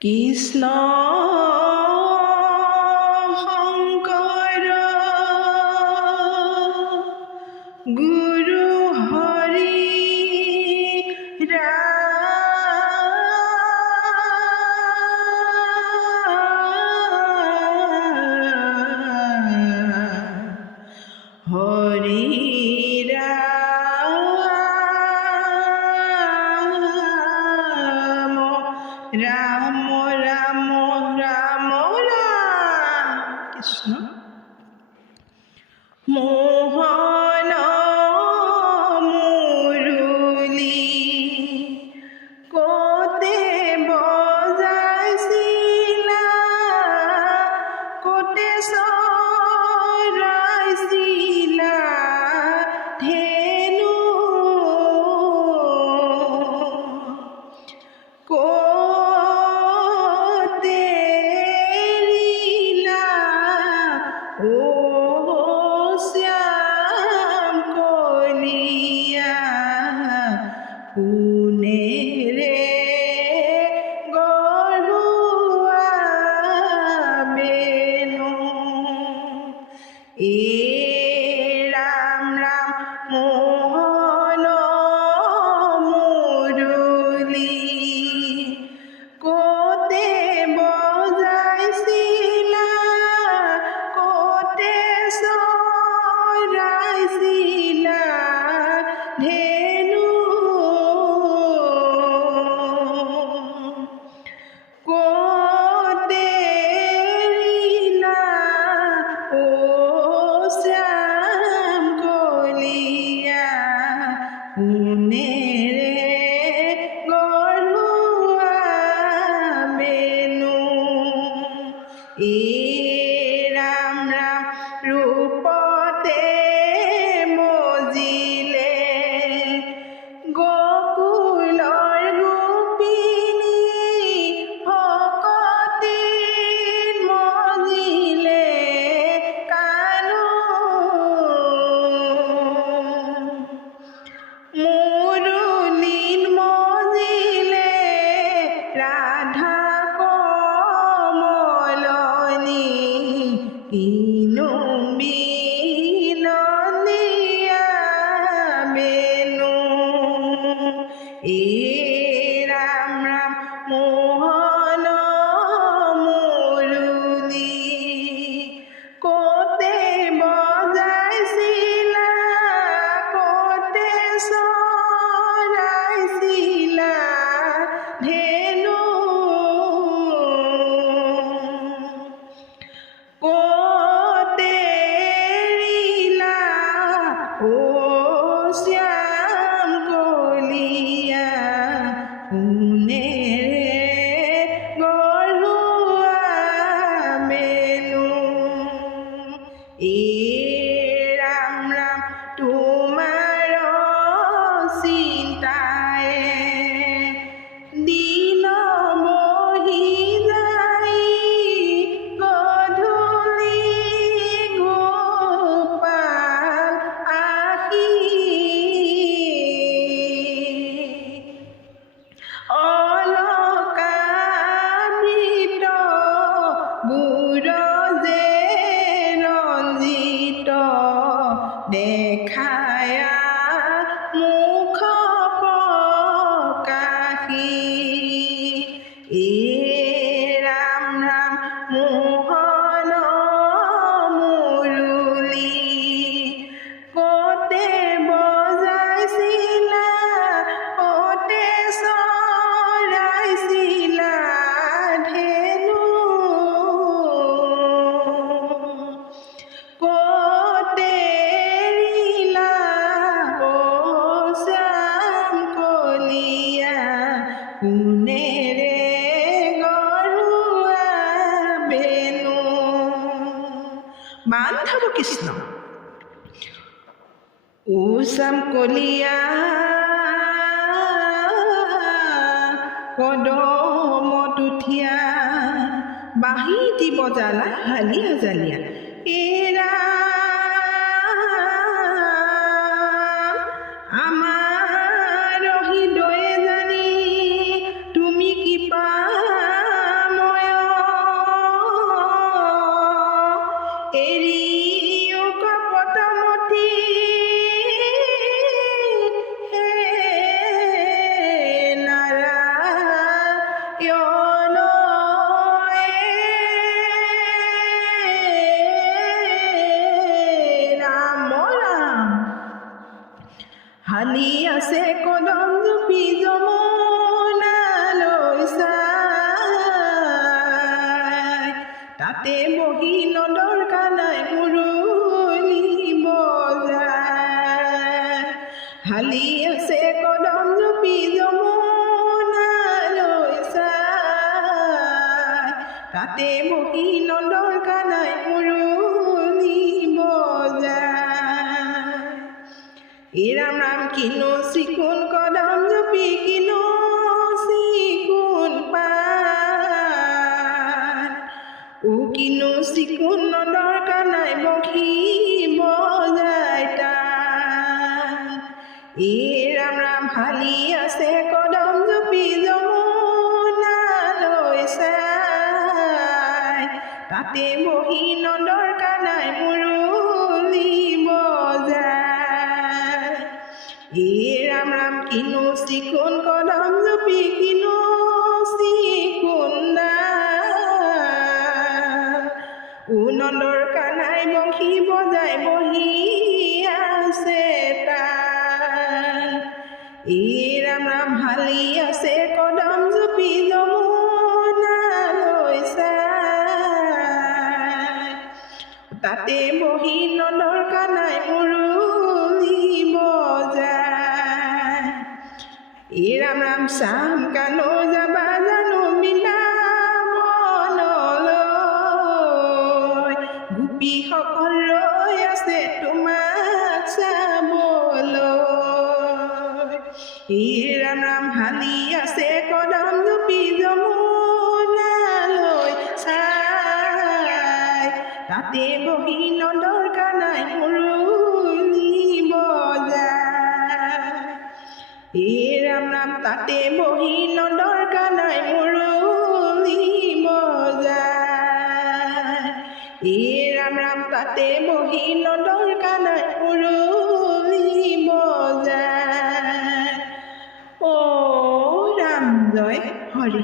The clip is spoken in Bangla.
কৃষ্ণ রাম রে E 哎呀。ঊষম কলিয়া কদমত উঠিয়া বাঁহী দিব জালা হালিয়া জালিয়া এই ভালি আছে কদম জুপি যমনালৈ চাই। তাতে বহি নদৰ কানাই মুৰুলি বজাই হালি আছে কদম জুপি যমনালৈ চাই। তাতে বহি নদৰ বজায় তাত এই ৰাম ৰাম হালি আছে কদম জপি যমুনালৈ চাই তাতে বহি নন্দৰ নন্দৰ কানাই বংশী বজাই বহি আছে তাই এই ৰাম ৰাম হালি আছে, কদম জপি যমুনালৈ চাই তাতে বহি নন্দৰ কানাই মুৰুলি বজায়। এই ৰাম ৰাম চাম কানো যাবা গোপীসকল ৰৈ আছে তোমাক চাবলৈ এই ৰাম ৰাম হালি আছে কদম জপি যমুনালৈ চাই তাতে বহি নন্দৰ কানাই মুৰুলি বজায়। হে ৰাম ৰাম তাতে বহি নন্দৰ কানাই মুৰুলি বজায়। হে ৰাম ৰাম তাতে বহি নদৰ কানাই মুৰুলি বজায়। অ ৰাম জয় হৰি